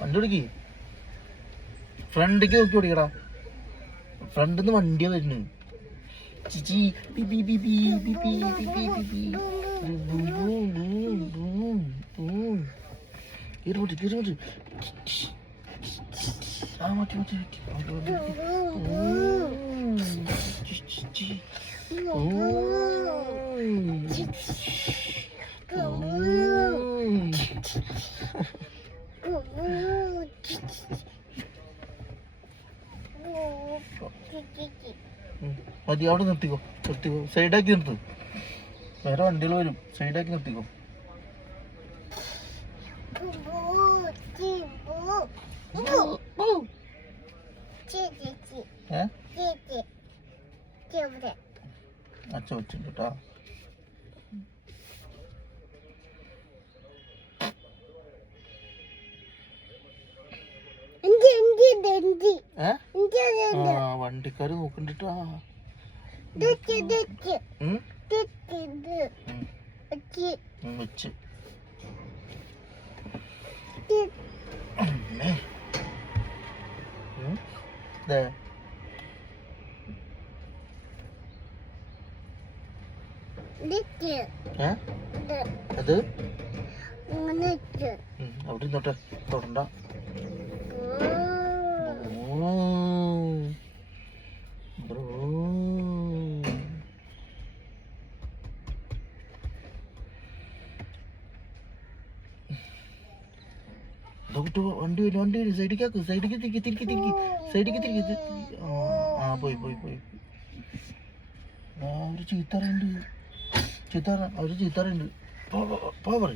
വണ്ടി ഓടിക്ക്. ഫ്രണ്ടിക്ക് നോക്കി ഓടിക്കടാ. ഫ്രണ്ടിന്ന് വണ്ടിയാ വരുന്നു. ചിച്ചി ആ മതി മതി. അവിടെ നിർത്തിക്കോ. സൈഡാക്കി നിർത്ത്. വേറെ വണ്ടികൾ വരും. സൈഡാക്കി നിർത്തിക്കോ. അച്ഛ വെച്ചിട്ടുണ്ട് കേട്ടാ. വണ്ടിക്കാര് നോക്കണ്ടിട്ടാ. വെച്ച് അത് അവിടെ നിന്നോട്ടെ. തൊടണ്ട. വണ്ടി വരും. സൈഡിലേക്ക് തിരിക്ക്. ആ പോയി. അവര് ചീത്തറുണ്ട്. പോ പറ.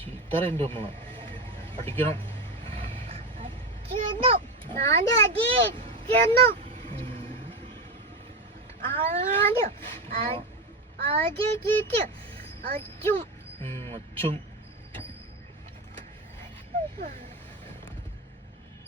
ചീത്തറുണ്ട്. നമ്മളെ അടിക്കണം. അച്ചും